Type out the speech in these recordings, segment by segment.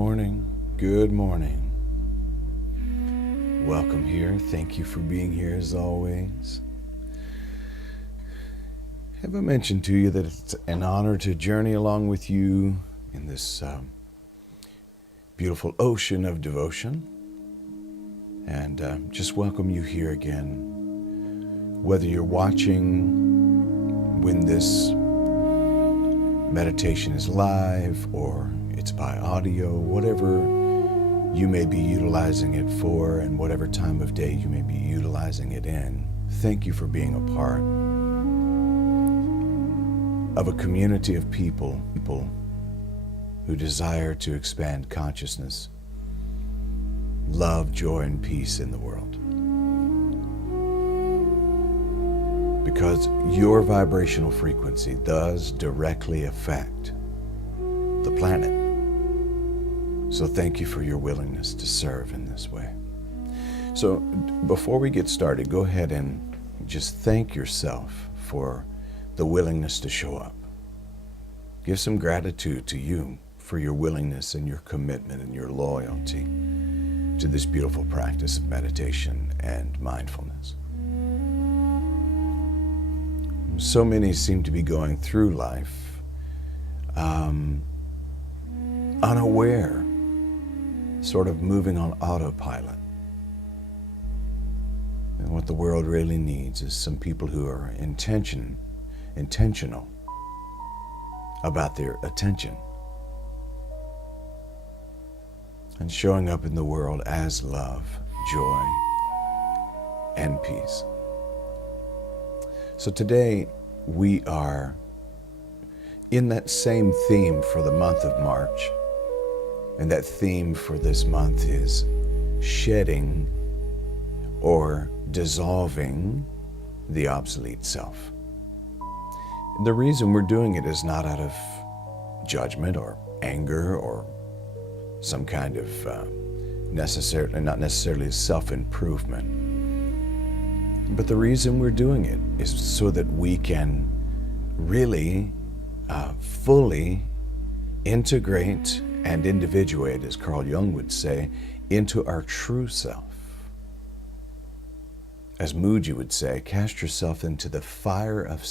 morning. Good morning. Welcome here. Thank you for being here as always. Have I mentioned to you that it's an honor to journey along with you in this beautiful ocean of devotion? And just welcome you here again. Whether you're watching when this meditation is live or it's by audio, whatever you may be utilizing it for and whatever time of day you may be utilizing it in, thank you for being a part of a community of people who desire to expand consciousness, love, joy, and peace in the world. Because your vibrational frequency does directly affect the planet. So thank you for your willingness to serve in this way. So before we get started, go ahead and just thank yourself for the willingness to show up. Give some gratitude to you for your willingness and your commitment and your loyalty to this beautiful practice of meditation and mindfulness. So many seem to be going through life unaware, sort of moving on autopilot. And what the world really needs is some people who are intentional about their attention and showing up in the world as love, joy, and peace. So today we are in that same theme for the month of March. And that theme for this month is shedding or dissolving the obsolete self. The reason we're doing it is not out of judgment or anger or some kind of not necessarily self-improvement. But the reason we're doing it is so that we can really fully integrate and individuate, as Carl Jung would say, into our true self. As Mooji would say, cast yourself into the fire of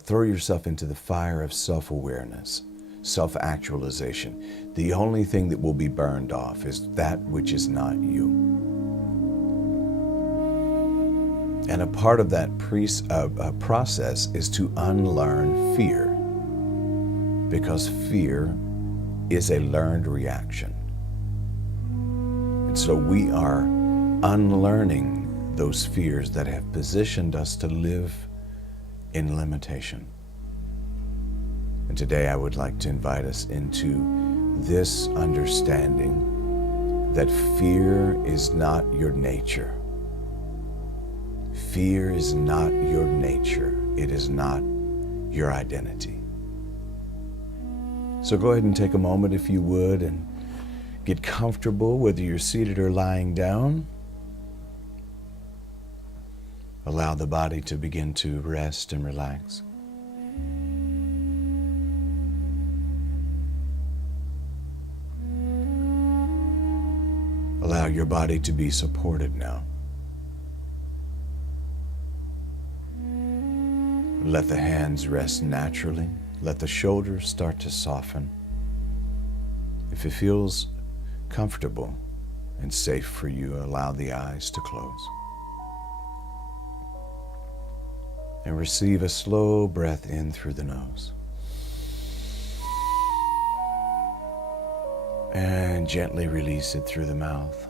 throw yourself into the fire of self-awareness, self-actualization. The only thing that will be burned off is that which is not you. And a part of that process is to unlearn fear, because fear is a learned reaction. And so we are unlearning those fears that have positioned us to live in limitation. And today I would like to invite us into this understanding that fear is not your nature. Fear is not your nature. It is not your identity. So go ahead and take a moment, if you would, and get comfortable, whether you're seated or lying down. Allow the body to begin to rest and relax. Allow your body to be supported now. Let the hands rest naturally. Let the shoulders start to soften. If it feels comfortable and safe for you, allow the eyes to close. And receive a slow breath in through the nose. And gently release it through the mouth.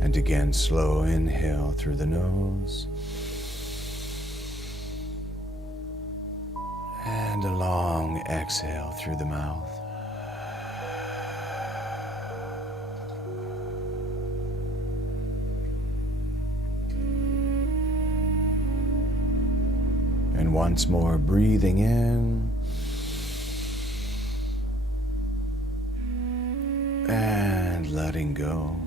And again, slow inhale through the nose. And a long exhale through the mouth. And once more, breathing in. And letting go.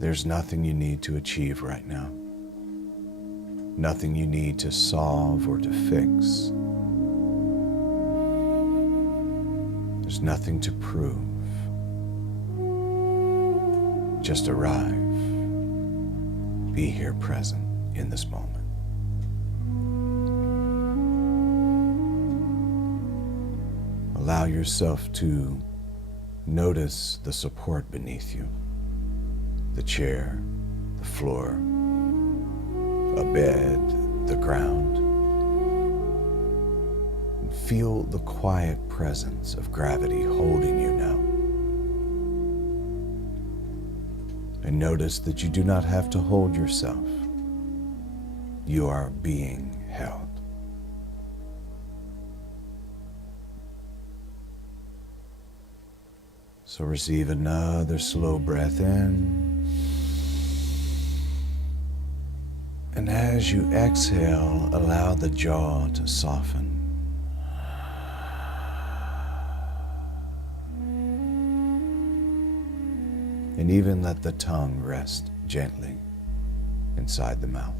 There's nothing you need to achieve right now. Nothing you need to solve or to fix. There's nothing to prove. Just arrive. Be here present in this moment. Allow yourself to notice the support beneath you, the chair, the floor, a bed, the ground. And feel the quiet presence of gravity holding you now. And notice that you do not have to hold yourself. You are being held. So receive another slow breath in. And as you exhale, allow the jaw to soften. And even let the tongue rest gently inside the mouth.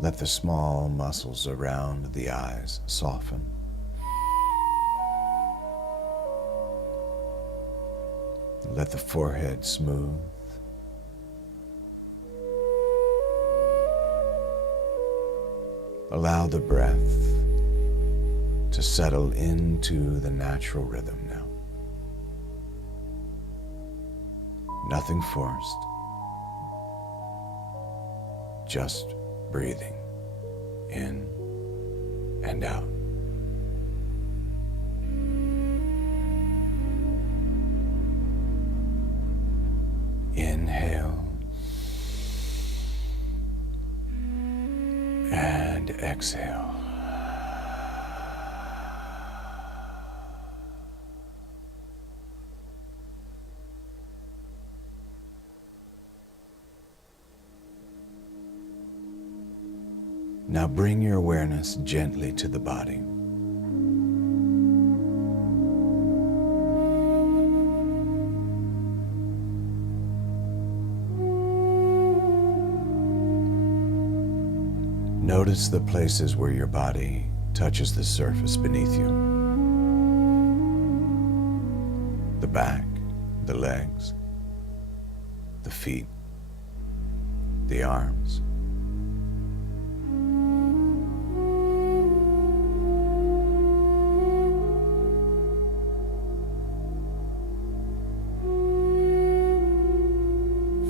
Let the small muscles around the eyes soften. Let the forehead smooth. Allow the breath to settle into the natural rhythm now. Nothing forced, just breathing in and out. Inhale and exhale. Now bring your awareness gently to the body. Notice the places where your body touches the surface beneath you. The back, the legs, the feet, the arms.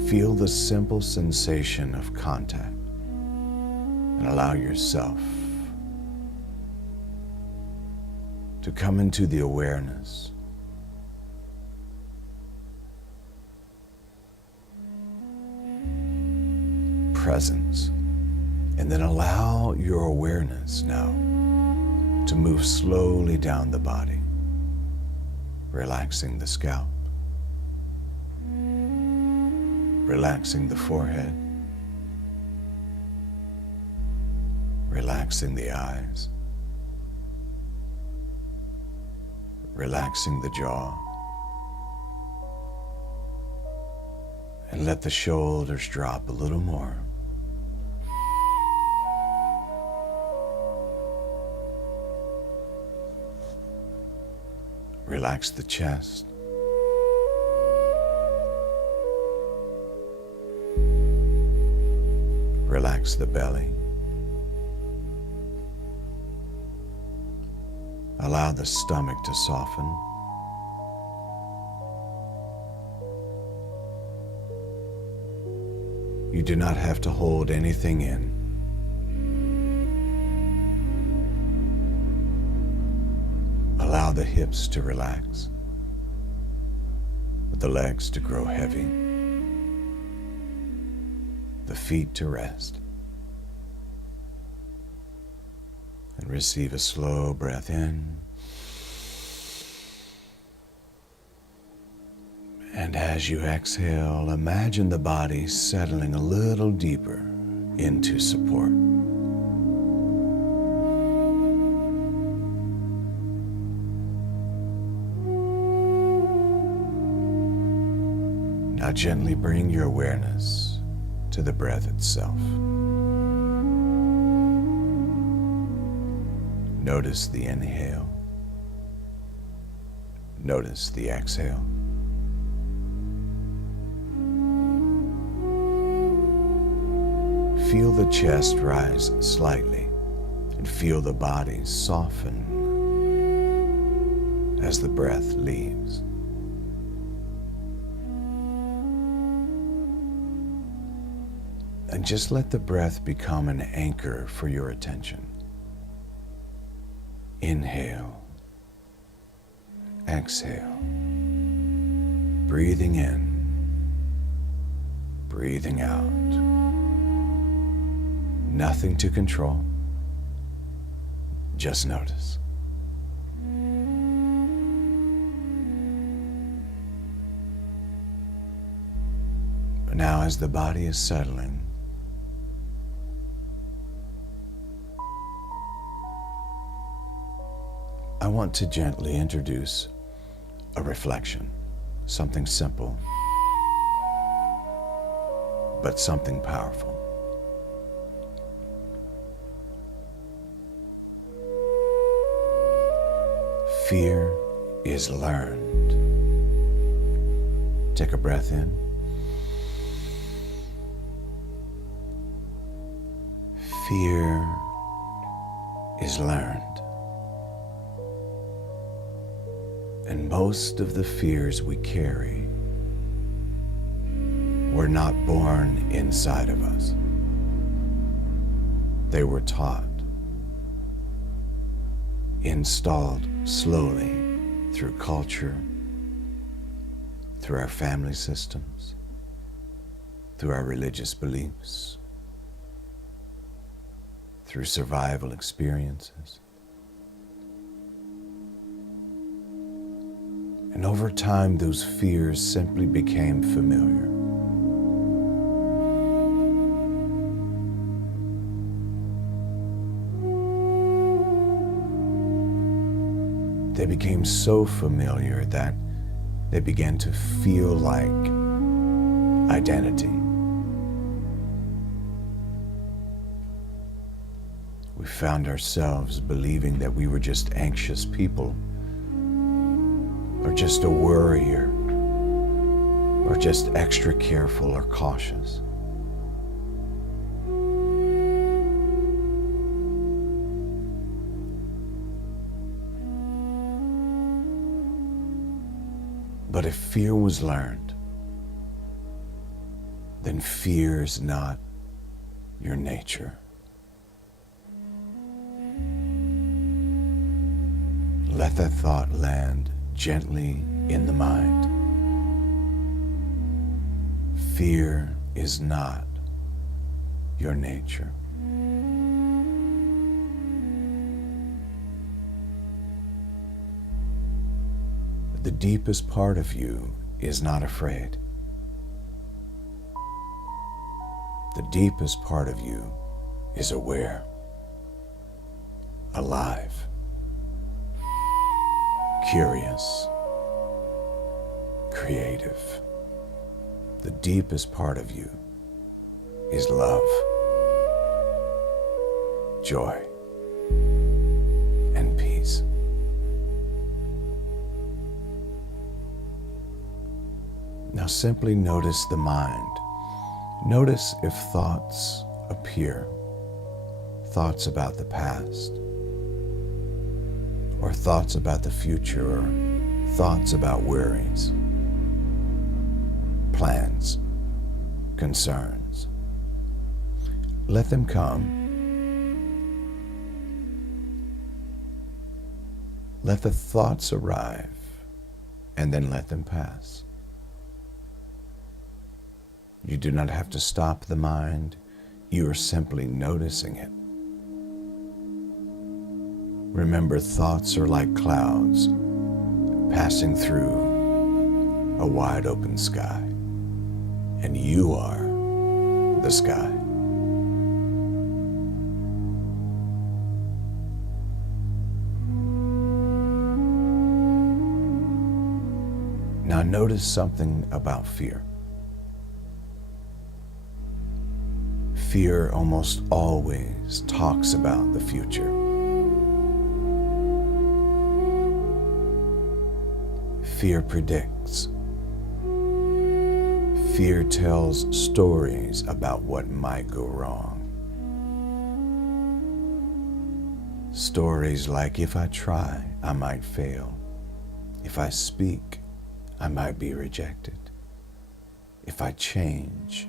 Feel the simple sensation of contact and allow yourself to come into the awareness presence, and then allow your awareness now to move slowly down the body, relaxing the scalp, relaxing the forehead, relaxing the eyes, relaxing the jaw, and let the shoulders drop a little more. Relax the chest. Relax the belly. Allow the stomach to soften. You do not have to hold anything in. Allow the hips to relax, the legs to grow heavy, the feet to rest, and receive a slow breath in. And as you exhale, imagine the body settling a little deeper into support. Now gently bring your awareness to the breath itself. Notice the inhale. Notice the exhale. Feel the chest rise slightly and feel the body soften as the breath leaves. And just let the breath become an anchor for your attention. Inhale, exhale, breathing in, breathing out. Nothing to control, just notice. But now as the body is settling, I want to gently introduce a reflection, something simple, but something powerful. Fear is learned. Take a breath in. Fear is learned. And most of the fears we carry were not born inside of us. They were taught, installed slowly through culture, through our family systems, through our religious beliefs, through survival experiences. And over time, those fears simply became familiar. They became so familiar that they began to feel like identity. We found ourselves believing that we were just anxious people, or just a worrier, or just extra careful or cautious. But if fear was learned, then fear is not your nature. Let that thought land gently in the mind. Fear is not your nature. The deepest part of you is not afraid. The deepest part of you is aware, alive, curious, creative. The deepest part of you is love, joy, and peace. Now simply notice the mind. Notice if thoughts appear, thoughts about the past, or thoughts about the future, or thoughts about worries, plans, concerns. Let them come. Let the thoughts arrive, and then let them pass. You do not have to stop the mind. You are simply noticing it. Remember, thoughts are like clouds passing through a wide open sky, and you are the sky. Now notice something about fear. Fear almost always talks about the future. Fear predicts. Fear tells stories about what might go wrong. Stories like, if I try, I might fail. If I speak, I might be rejected. If I change,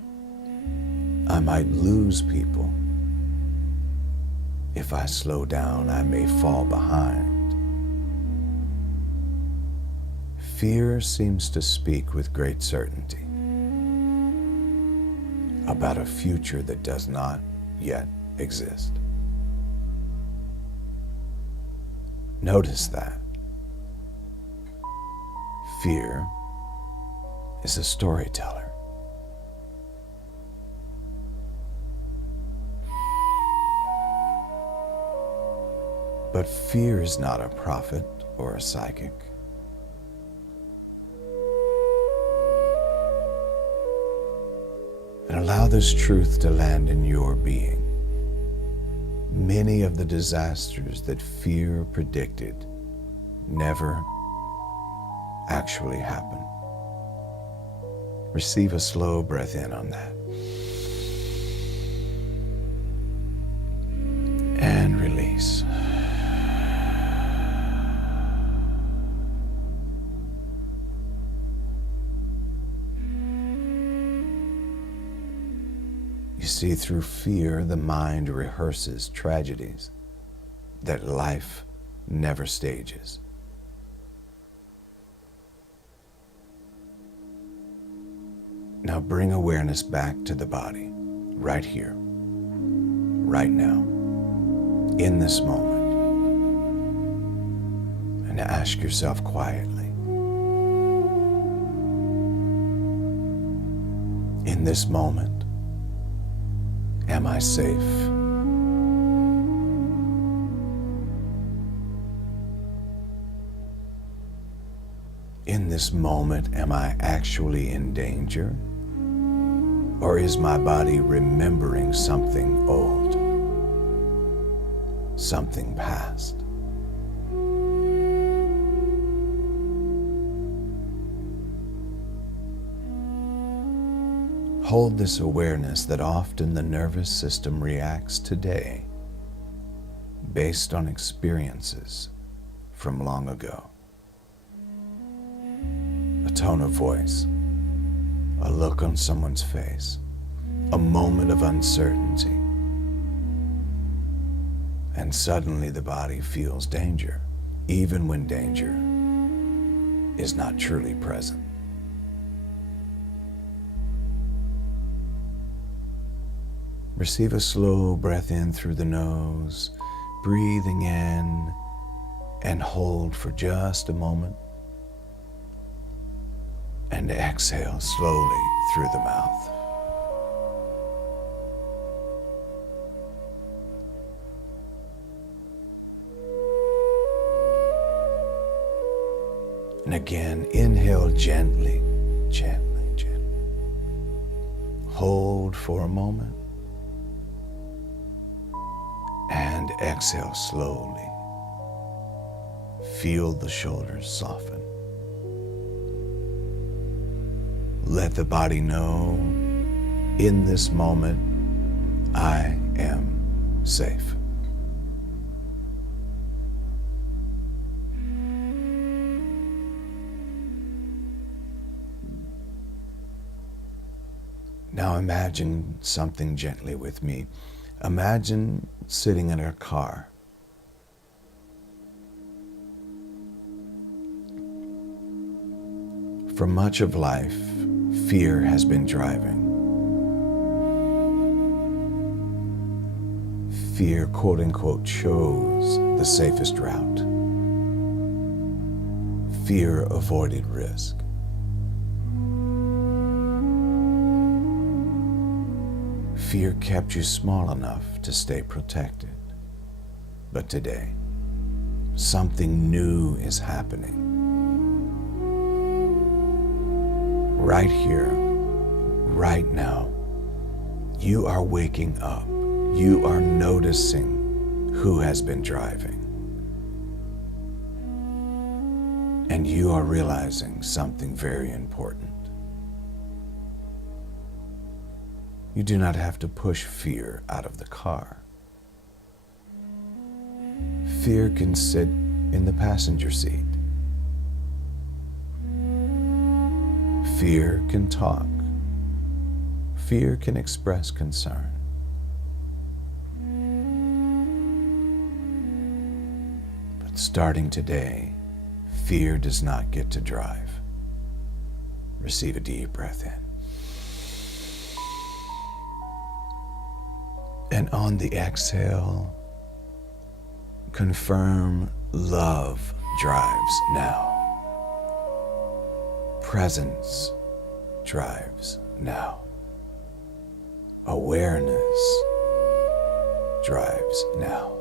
I might lose people. If I slow down, I may fall behind. Fear seems to speak with great certainty about a future that does not yet exist. Notice that. Fear is a storyteller. But fear is not a prophet or a psychic. And allow this truth to land in your being. Many of the disasters that fear predicted never actually happen. Receive a slow breath in on that. And release. You see, through fear, the mind rehearses tragedies that life never stages. Now bring awareness back to the body, right here, right now, in this moment, and ask yourself quietly, in this moment, am I safe? In this moment, am I actually in danger? Or is my body remembering something old, something past? Hold this awareness that often the nervous system reacts today based on experiences from long ago. A tone of voice, a look on someone's face, a moment of uncertainty, and suddenly the body feels danger, even when danger is not truly present. Receive a slow breath in through the nose, breathing in, and hold for just a moment. And exhale slowly through the mouth. And again, inhale gently, gently, gently. Hold for a moment. And exhale slowly. Feel the shoulders soften. Let the body know, in this moment, I am safe. Now imagine something gently with me. Imagine sitting in a car. For much of life, fear has been driving. Fear, quote unquote, chose the safest route. Fear avoided risk. Fear kept you small enough to stay protected. But today, something new is happening. Right here, right now, You are waking up. You are noticing who has been driving. And you are realizing something very important. You do not have to push fear out of the car. Fear can sit in the passenger seat. Fear can talk. Fear can express concern. But starting today, fear does not get to drive. Receive a deep breath in. And on the exhale, confirm love drives now. Presence drives now. Awareness drives now.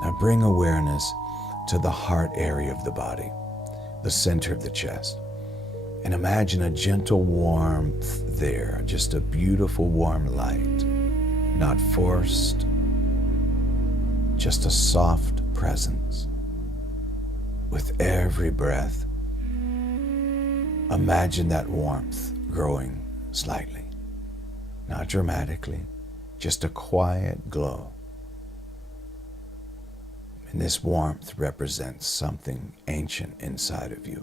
Now bring awareness to the heart area of the body, the center of the chest, and imagine a gentle warmth there, just a beautiful warm light, not forced, just a soft presence. With every breath, imagine that warmth growing slightly, not dramatically, just a quiet glow. And this warmth represents something ancient inside of you.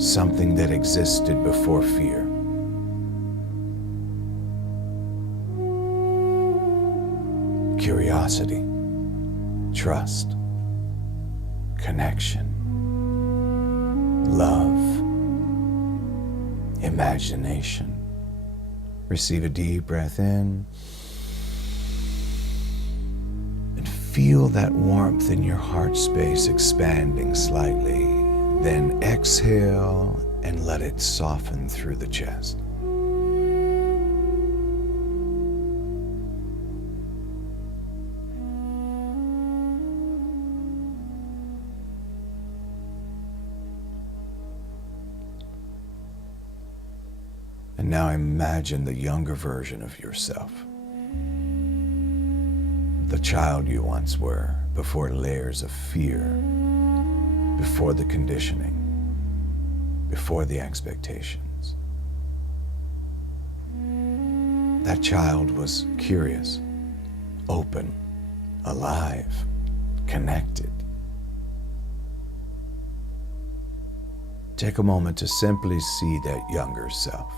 Something that existed before fear. Curiosity, trust, connection, love, imagination. Receive a deep breath in and feel that warmth in your heart space expanding slightly. Then exhale and let it soften through the chest. And now imagine the younger version of yourself. The child you once were, before layers of fear, before the conditioning, before the expectations. That child was curious, open, alive, connected. Take a moment to simply see that younger self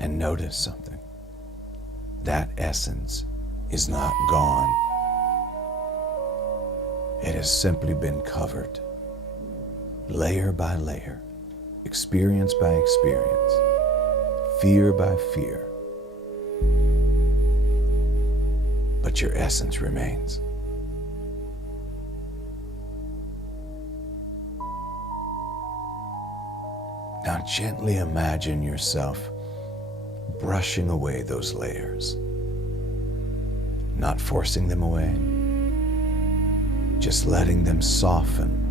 and notice something. That essence is not gone. It has simply been covered, layer by layer, experience by experience, fear by fear. But your essence remains. Now gently imagine yourself brushing away those layers, not forcing them away, just letting them soften,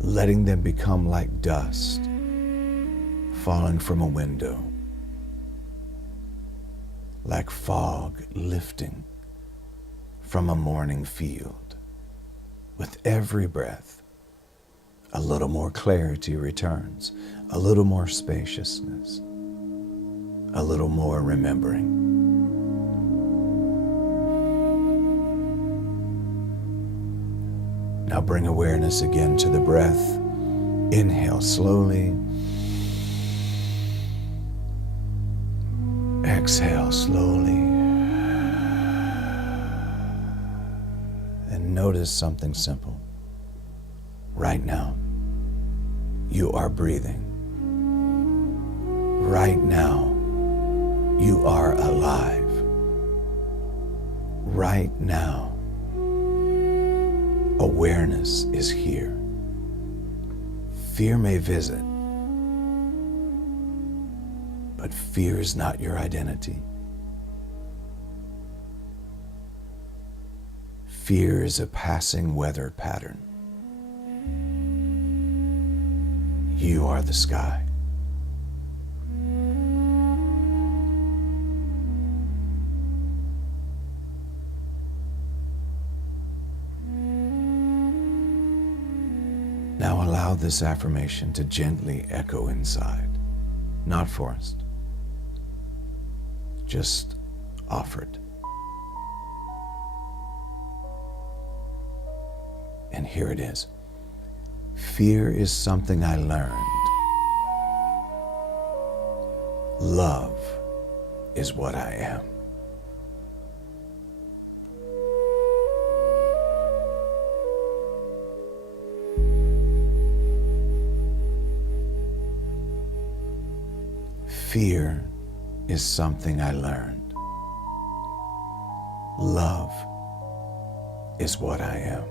letting them become like dust falling from a window, like fog lifting from a morning field. With every breath, a little more clarity returns, a little more spaciousness, a little more remembering. Now bring awareness again to the breath. Inhale slowly. Exhale slowly. And notice something simple. Right now, you are breathing. Right now, you are alive. Right now, awareness is here. Fear may visit, But fear is not your identity. Fear is a passing weather pattern. You are the sky. Now allow this affirmation to gently echo inside, not forced, just offered. And here it is. Fear is something I learned. Love is what I am. Fear is something I learned. Love is what I am.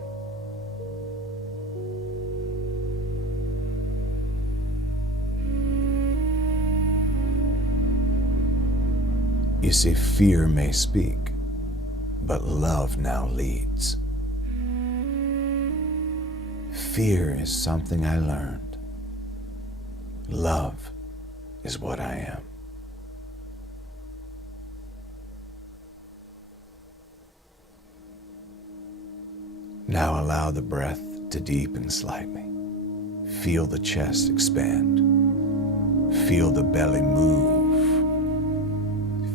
You see, fear may speak, but love now leads. Fear is something I learned. Love is what I am. Now allow the breath to deepen slightly. Feel the chest expand. Feel the belly move.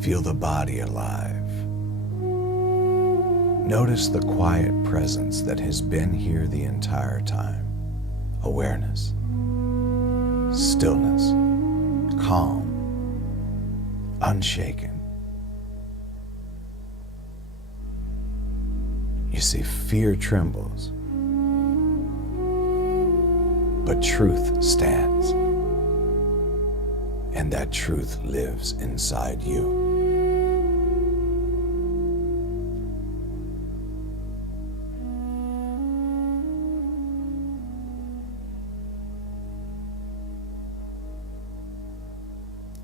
Feel the body alive. Notice the quiet presence that has been here the entire time. Awareness, stillness, calm, unshaken. You see, fear trembles, but truth stands. And that truth lives inside you.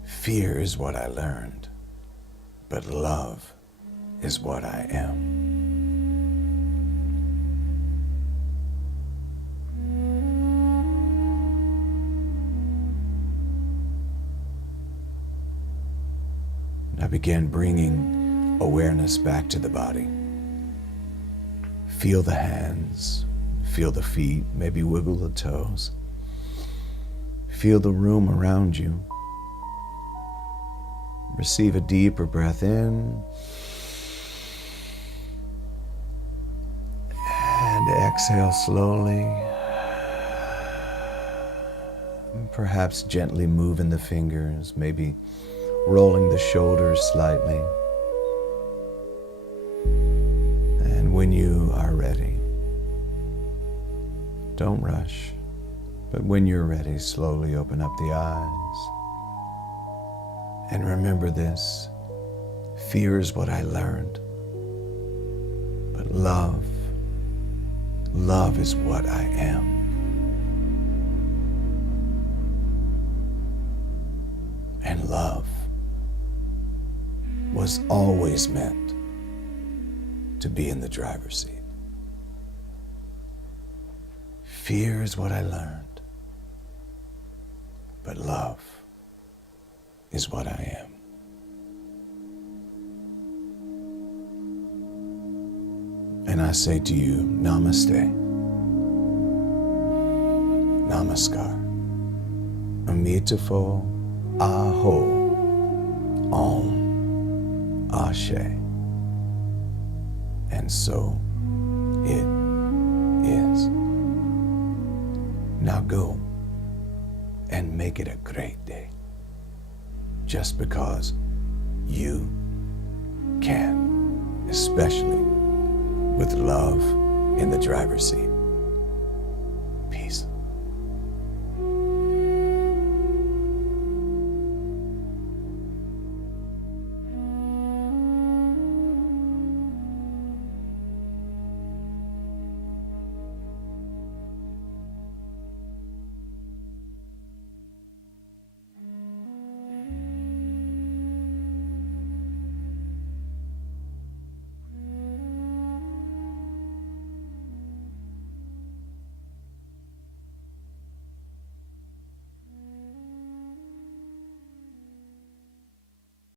Fear is what I learned, but love is what I am. Now begin bringing awareness back to the body. Feel the hands, feel the feet, maybe wiggle the toes. Feel the room around you. Receive a deeper breath in and exhale slowly. And perhaps gently moving the fingers, maybe rolling the shoulders slightly. And when you are ready, don't rush, but when you're ready, slowly open up the eyes. And remember this, fear is what I learned, but love is what I am. And love was always meant to be in the driver's seat. Fear is what I learned, but love is what I am. And I say to you, Namaste, Namaskar, Amitofo, Aho, Om, Ashe. And so it is. Now go and make it a great day. Just because you can, especially with love in the driver's seat. Peace.